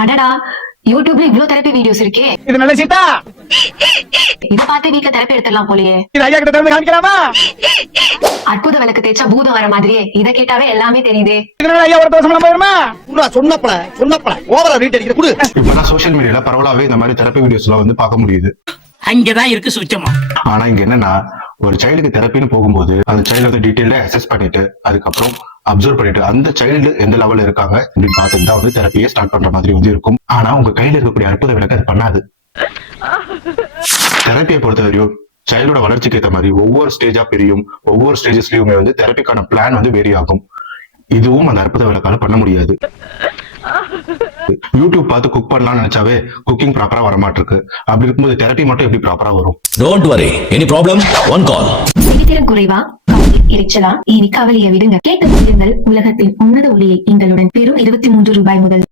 அடடா, யூடியூப்ல இவ்ளோ தெரப்பி வீடியோஸ் இருக்கே. இது நல்ல சீட்டா. இத பார்த்து வீட்ல தெரப்பி எடுத்துடலாம் போலயே. இது ஐயா கிட்ட திறந்து காமிக்கலாமா? அற்புத விளக்கு தேய்ச்சா பூதம் வர மாதிரியே இத கேட்டாவே எல்லாமே தெரியுதே. இதனால ஐயா ஒரு தோசை போயிருமா? சொன்னப்பல ஓவரா ரீட் அடிக்கிற குடு. இப்ப சோசியல் மீடியால பரவலாவே இந்த மாதிரி தெரப்பி வீடியோஸ் எல்லாம் வந்து பார்க்க முடியுது. அங்கதான் இருக்கு சுச்சமா. ஆனா இங்க என்னன்னா, ஒரு சைல்டுக்கு தெரப்பின்னு போகும்போது அந்த சைல்டு வந்து டீடைல்டா அசஸ் பண்ணிட்டு அதுக்கப்புறம் அப்சர்வ் பண்ணிட்டு அந்த சைல்டு எந்த லெவல்ல இருக்காங்க அப்படின்னு பார்த்துட்டு தான் வந்து தெரப்பியே ஸ்டார்ட் பண்ற மாதிரி வந்து இருக்கும். ஆனா உங்க கையில இருக்கக்கூடிய அற்புத விளக்கு அது பண்ணாது. தெரப்பியை பொறுத்தவரையும் சைல்டோட வளர்ச்சிக்கு ஏற்ற மாதிரி ஒவ்வொரு ஸ்டேஜா பிரியும். ஒவ்வொரு ஸ்டேஜஸ்லயுமே வந்து தெரப்பிக்கான பிளான் வந்து வேரி ஆகும். இதுவும் அந்த அற்புத விளக்கால பண்ண முடியாது. யூடியூப் பார்த்து குக் பண்ணலாம்னு நினைச்சாவே குக்கிங் ப்ராப்பரா வர மாட்டிருக்கு. அப்படி இருக்கும்போது தெரப்பி மட்டும் எப்படி ப்ராப்பரா வரும்? Don't worry, any problem, one call. செவித்திறன் குறைவா, கவலை, இறைச்சலா? இனி கவலையை விடுங்க. கேட்டு உலகத்தின் உன்னத ஒளியை எங்களுடன் பெரும் 23 ரூபாய் முதல்